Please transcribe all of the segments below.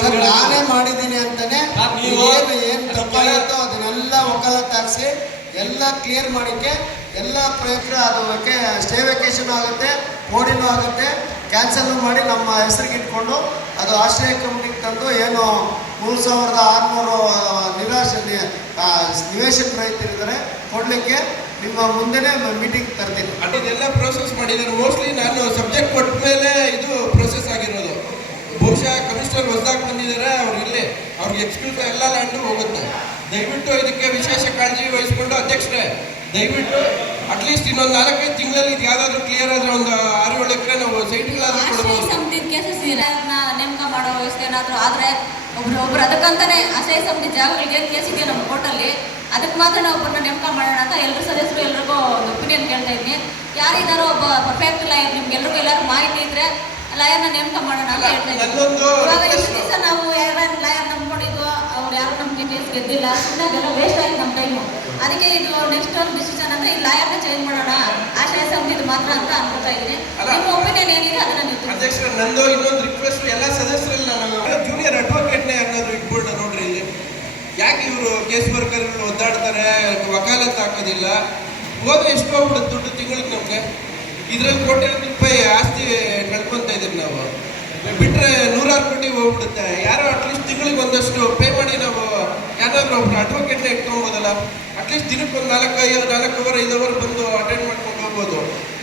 Sir ನಾನೇ ಮಾಡಿದ್ದೀನಿ ಅಂತಾನೆ ಏನು ತಪ್ಪಾಗಿತ್ತೋ ಅದನ್ನೆಲ್ಲ ಒಕ್ಕಲತ್ತು ಹಾಕ್ಸಿ ಎಲ್ಲ ಕ್ಲಿಯರ್ ಮಾಡಿಕ್ಕೆ ಎಲ್ಲ ಪ್ರಯತ್ನ ಅದು ಸ್ಟೇ ವೆಕೇಶನ್ ಆಗುತ್ತೆ, ಓಡಿನೂ ಆಗುತ್ತೆ, ಕ್ಯಾನ್ಸಲ್ ಮಾಡಿ ನಮ್ಮ ಹೆಸರಿಗೆ ಇಟ್ಕೊಂಡು ಅದು ಆಶ್ರಯ ಕಂಪ್ನಿಗೆ ತಂದು ಏನು 3600 ನಿವೇಶನ ರೈತರಿದ್ದಾರೆ ಕೊಡಲಿಕ್ಕೆ ನಿಮ್ಮ ಮುಂದೆನೇ ಮೀಟಿಂಗ್ ತರ್ತೀನಿ. ಅದೆಲ್ಲ ಪ್ರೋಸೆಸ್ ಮಾಡಿದ್ದಾರೆ. ಮೋಸ್ಟ್ಲಿ ನಾನು ಸಬ್ಜೆಕ್ಟ್ ಕೊಟ್ಟ ಮೇಲೆ ಇದು ಪ್ರೋಸೆಸ್ ಆಗಿರೋದು. ಬಹುಶಃ ಕಮಿಷನರ್ ಹೊಸದಾಗಿ ಬಂದಿದ್ದಾರೆ, ಅವ್ರಿಗೆ ಎಕ್ಸ್ಕ್ಲೂಸಿವ್ ಎಲ್ಲ ಲ್ಯಾಂಡು ಹೋಗುತ್ತೆ. ದಯವಿಟ್ಟು ಇದಕ್ಕೆ ವಿಶೇಷ ಕಾಳಜಿ ವಹಿಸ್ಕೊಂಡು ಅಧ್ಯಕ್ಷರೇ ದಯವಿಟ್ಟು ಅಟ್ಲೀಸ್ಟ್ ಇನ್ನೊಂದು 4-5 ತಿಂಗಳಲ್ಲಿ ಇದು ಯಾವ್ದಾದ್ರು ಕ್ಲಿಯರ್ ಆದ್ರೆ ಒಂದು 6-7 ಎಕರೆ ನಾವು ಸೈಟ್ಗಳಾದ್ರೂ ಕೊಡಬಹುದು. ನೇಮಕ ಮಾಡೋ ವ್ಯವಸ್ಥೆ ಏನಾದರೂ ಆದರೆ ಒಬ್ರು ಅದಕ್ಕಂತಾನೆ ಆಶ್ರಯ ಸಮಿತಿ ಜಾಗಗಳಿಗೆ ಏನು ಕೇಸ್ ಇದೆಯಾ ನಮ್ಮ ಕೋರ್ಟಲ್ಲಿ, ಅದಕ್ಕೆ ಮಾತ್ರ ನಾವು ಒಬ್ಬರನ್ನ ನೇಮಕ ಮಾಡೋಣ ಅಂತ ಎಲ್ಲರೂ ಸದಸ್ಯರು ಎಲ್ರಿಗೂ ಒಂದು ಒಪಿನಿಯನ್ ಕೇಳ್ತಾ ಇದ್ದೀನಿ. ಯಾರಿದ್ದಾರೋ ಒಬ್ಬ ಪರ್ಫೆಕ್ಟ್ ಲಾಯರ್ ನಿಮ್ಗೆಲ್ರಿಗೂ ಎಲ್ಲರೂ ಮಾಹಿತಿ ಇದ್ರೆ ಲಾಯರ್ನ ನೇಮಕ ಮಾಡೋಣ ಅಂತ ಹೇಳ್ತಾ ಇದ್ದೀನಿ. ಇವಾಗ ಇಷ್ಟು ದಿವಸ ನಾವು ಯಾರು ಲಾಯರ್ ನಂಬ್ಕೊಂಡಿದ್ವು, ಅವ್ರು ಯಾರು ನಮಗೆ ಕೇಸ್ ಗೆದ್ದಿಲ್ಲ, ಸುಮ್ಮನೆ ಅದೆಲ್ಲ ವೇಸ್ಟ್ ಆಗಿ ನಮ್ಮ ಟೈಮು. ಅದಕ್ಕೆ ಇದು ನೆಕ್ಸ್ಟ್ ಒಂದು ಡಿಸಿಷನ್ ಅಂದರೆ ಈ ಲಾಯರ್ನ ಚೇಂಜ್ ಮಾಡೋಣ ಆಶ್ರಯ ಸಮಿತಿ ಮಾತ್ರ ಅಂತ ಅನ್ಕೋತಾ ಇದ್ದೀನಿ. ನಿಮ್ಮ ಒಪಿನಿಯನ್ ಏನಿದೆ ಅದನ್ನ ನೀವು ಅಧ್ಯಕ್ಷರ ನಂದು ಇನ್ನೊಂದು ರಿಕ್ವೆಸ್ಟ್, ಎಲ್ಲ ಸದಸ್ಯರಲ್ಲಿ ನಾನು ಜೂನಿಯರ್ ಅಡ್ವೊಕೇಟ್ನೇ ಯಾರಾದ್ರೂ ಇಟ್ಬಿಡ ನೋಡ್ರಿ. ಇಲ್ಲಿ ಯಾಕೆ ಇವರು ಕೇಸ್ ವರ್ಕರ್ಗಳು ಒದ್ದಾಡ್ತಾರೆ, ವಕಾಲತ್ತು ಹಾಕೋದಿಲ್ಲ, ಹೋದ್ರೆ ಎಷ್ಟು ಹೋಗ್ಬಿಡುತ್ತೆ ದುಡ್ಡು ತಿಂಗಳಿಗೆ ನಮಗೆ. ಇದರಲ್ಲಿ ಕೋಟ್ಯಾಂತರ ರೂಪಾಯಿ ಆಸ್ತಿ ಕಳ್ಕೊತ ಇದ್ದೀವಿ ನಾವು. ಬಿಟ್ಟರೆ 100 ಕೋಟಿ ಹೋಗ್ಬಿಡುತ್ತೆ. ಯಾರೋ ಅಟ್ಲೀಸ್ಟ್ ತಿಂಗಳಿಗೆ ಒಂದಷ್ಟು ಪೇ ಮಾಡಿ ನಾವು ಯಾರಾದರೂ ಒಬ್ರು ಅಡ್ವೊಕೇಟ್ನ ಇಟ್ಕೊಬೋದಲ್ಲ. ಅಟ್ಲೀಸ್ಟ್ ದಿನಕ್ಕೆ ಒಂದು 4 ಅವರ್ 5 ಅವರ್ ಬಂದು ಅಟೆಂಡ್ ಮಾಡ್ಕೊಂಡು ಹೋಗ್ಬೋದು.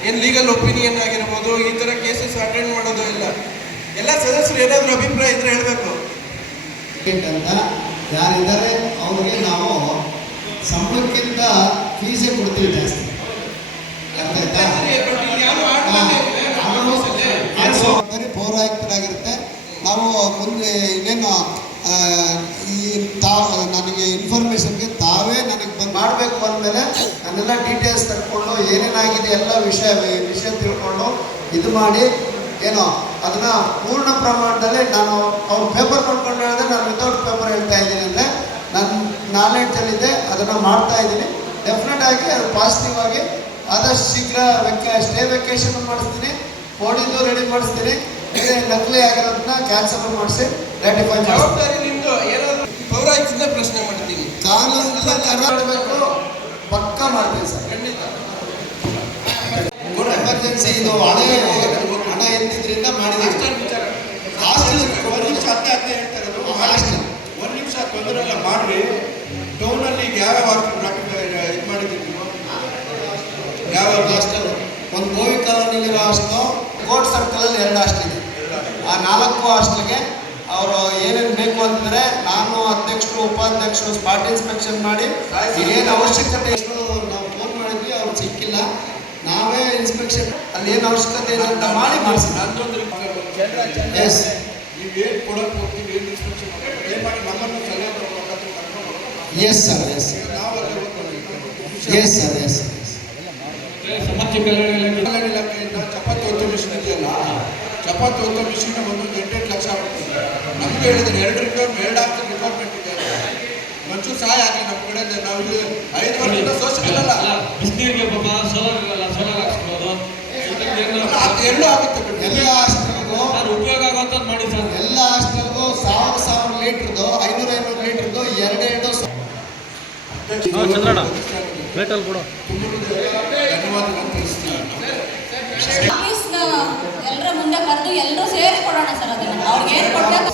ಏನು ಲೀಗಲ್ ಒಪಿನಿಯನ್ ಆಗಿರ್ಬೋದು, ಈ ಥರ ಕೇಸಸ್ ಅಟೆಂಡ್ ಮಾಡೋದು ಇಲ್ಲ. ಎಲ್ಲ ಸದಸ್ಯರು ಏನಾದರೂ ಅಭಿಪ್ರಾಯ ಇದ್ರೆ ಹೇಳಬೇಕು ಅಂತ ಯಾರಿದ್ದಾರೆ ಅವ್ರಿಗೆ ನಾವು ಸಂಬಳಕ್ಕಿಂತ ಫೀಸೇ ಕೊಡ್ತೀವಿ ಜಾಸ್ತಿ. ಪೌರಾಯುಕ್ತರಾಗಿರುತ್ತೆ. ನಾವು ಮುಂದೆ ಇನ್ನೇನು ನನಗೆ ಇನ್ಫಾರ್ಮೇಷನ್ಗೆ ತಾವೇ ನನಗೆ ಬಂದು ಮಾಡಬೇಕು ಅಂದಮೇಲೆ ನನ್ನೆಲ್ಲ ಡೀಟೇಲ್ಸ್ ತಗೊಂಡು ಏನೇನಾಗಿದೆ ಎಲ್ಲ ವಿಷಯ ತಿಳ್ಕೊಂಡು ಇದು ಮಾಡಿ ಏನೋ ಅದನ್ನು ಪೂರ್ಣ ಪ್ರಮಾಣದಲ್ಲಿ ನಾನು ಅವ್ರು ಪೇಪರ್ ಕೊಡ್ಕೊಂಡು ಹೇಳಿದ್ರೆ ನಾನು ವಿತೌಟ್ ಪೇಪರ್ ಹೇಳ್ತಾ ಇದ್ದೀನಿ ಅಂದರೆ ನನ್ನ ನಾಲೆಡ್ಜಲ್ಲಿದೆ, ಅದನ್ನು ಮಾಡ್ತಾ ಇದ್ದೀನಿ. ಡೆಫಿನೆಟ್ ಆಗಿ ಅದು ಪಾಸಿಟಿವ್ ಆಗಿ ಆದಷ್ಟು ಶೀಘ್ರ ಸ್ಟೇ ವೆಕೇಶನ್ ಮಾಡಿಸ್ತೀನಿ, ಓಡಿದ್ದು ರೆಡಿ ಮಾಡಿಸ್ತೀನಿ. ಬೇರೆ ನಕಲಿ ಆಗಿರೋದನ್ನ ಕ್ಯಾನ್ಸಲ್ ಮಾಡಿಸಿ ರ್ಯಾಟಿಫೈ ಜವಾಬ್ದಾರಿ ನಿಮ್ಮದು. ಏನಾದರೂ ಪೌರಾಯುಕ್ತದಿಂದ ಪ್ರಶ್ನೆ ಮಾಡ್ತೀನಿ, ಕಾನೂನು ಮಾಡಬೇಕು, ಪಕ್ಕ ಮಾಡ್ತೀನಿ ಸರ್ ಖಂಡಿತ. ಎಮರ್ಜೆನ್ಸಿ ಇದು ಹಣ ಎತ್ತಿದ್ರಿಂದ ಮಾಡಿದ್ದೀವಿ. ಹಾಸ್ಟೆಲ್ 1 ನಿಮಿಷ ಅದೇ ಹೇಳ್ತಾ ಇರೋದು. ಹಾಸ್ಟೆಲ್ 1 ನಿಮಿಷ ತೊಂದರೆ ಎಲ್ಲ ಮಾಡಿರಿ. ಟೌನಲ್ಲಿ ಯಾವ್ಯಾವ ಹಾಸ್ಟೆಲ್ ಇದು ಮಾಡಿದ್ದೀವಿ ನೀವು? ಯಾವ ಹಾಸ್ಟೆಲ್? ಒಂದು ಗೋವಿ ಕಾಲೋನಿಲಿರೋ ಹಾಸ್ಟೆಲು, ಕೋರ್ಟ್ ಸರ್ಕಲಲ್ಲಿ 2 ಹಾಸ್ಟೆಲ್ ಇದೆ. ಆ 4 ಹಾಸ್ಟೆಲ್ಗೆ ಅವರು ಏನೇನು ಬೇಕು ಅಂತಂದರೆ ನಾನು ಅಧ್ಯಕ್ಷರು ಉಪಾಧ್ಯಕ್ಷರು ಸ್ಪಾಟ್ ಇನ್ಸ್ಪೆಕ್ಷನ್ ಮಾಡಿ ಏನು ಅವಶ್ಯಕತೆ ಎಷ್ಟು ನಾವು ಫೋನ್ ಮಾಡಿದ್ವಿ, ಅವ್ರು ಸಿಕ್ಕಿಲ್ಲ. ನಾವೇ ಇನ್ಸ್ಪೆಕ್ಷನ್ ಅಲ್ಲಿ ಏನು ಅವಶ್ಯಕತೆ ಇದೆ ಅಂತ ಮಾಡಿಸಿ. ಎಸ್ ನೀವೇನು ಕೊಡೋಕೆ ಹೋಗ್ತೀವಿ, ಏನು ಇನ್ಸ್ಪೆಕ್ಷನ್ ಏನು ಮಾಡಿ ನಮ್ಮನ್ನು ಸಲಹೆ yes sir yes yes sir yes ಸಮಾಜ ಕಲ್ಯಾಣ ಇಲಾಖೆಯಿಂದ ಚಪಾತಿ ಒತ್ತೋ ಮಿಷಿನ್ ಇದೆಯಲ್ಲ, ಚಪಾತಿ ಒತ್ತೋ ಮಿಷಿನ್ 1-8 ಲಕ್ಷ ಆಗ್ತದೆ. ನಮ್ಗೆ ಹೇಳಿದ್ರೆ 2 ರಿಕ್ವೈರ್ಮೆಂಟ್ ಇದೆ. ಮಂಚೂರು ಸಹಾಯ ಆಗಲಿ ನಮ್ಮ ಕಡೆ. ನಾವು ಇಲ್ಲಿ 5 ವರ್ಷದಿಂದ ಸೋಷಿಯಲ್ಲ ಬಿಸಿನೀರಿಗೆ ಸೋಲಾರ್ ಹಾಕ್ಸ್ಬೋದು. ಎರಡು ಆಗುತ್ತೆ. ಎಲ್ಲ ಹಾಸ್ಟೆಲ್ಗೂ ಉಪಯೋಗ ಆಗುವಂತ ಮಾಡಿ ಸರ್. ಎಲ್ಲ ಹಾಸ್ಟೆಲ್ಗೂ 1000 ಲೀಟ್ರದ್ದು 500 ಲೀಟ್ರದ್ದು 2 ಚಂದ್ರಣ್ಣ ಪ್ಲೇಟಲ್ಲಿ ಕೂಡ ಧನ್ಯವಾದಗಳು ತಿಳಿಸ್ತೀನಿ. ಎಲ್ಲರ ಮುಂದೆ ಕರೆದು ಎಲ್ಲರೂ ಸೇರಿ ಕೊಡೋಣ ಸರ್. ಅದನ್ನು ಅವ್ರಿಗೆ ಏನು ಕೊಡಬೇಕು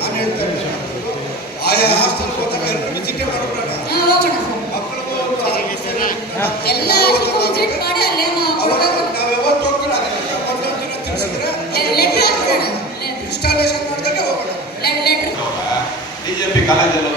ನಾನು ಹೇಳ್ತಾ ಇದ್ದೀನಿ, ಆಯಾ ಹಾಸ್ಟೆಲ್ ಹೋದಾಗ ವಿಸಿಟ್ ಮಾಡೋಣ, ಮಕ್ಕಳಿಗೂ ಎಲ್ಲ ವಿಸಿಟ್ ಮಾಡಿ ಅಲ್ಲೇನು ಕೊಡಬೇಕು. ನಾವು ಯಾವತ್ತು ಹೋಗ್ತೀರ ದಿನ ತಿಳಿಸಿದ್ರೆ ಲೆಟರ್ ಹಾಕೋಣ, ಇನ್ಸ್ಟಾಲೇಷನ್ ಮಾಡಿದಾಗ ಹೋಗೋಣ. ಲೆಟರ್ ಬಿಜೆಪಿ ಕಾಲೇಜಲ್ಲಿ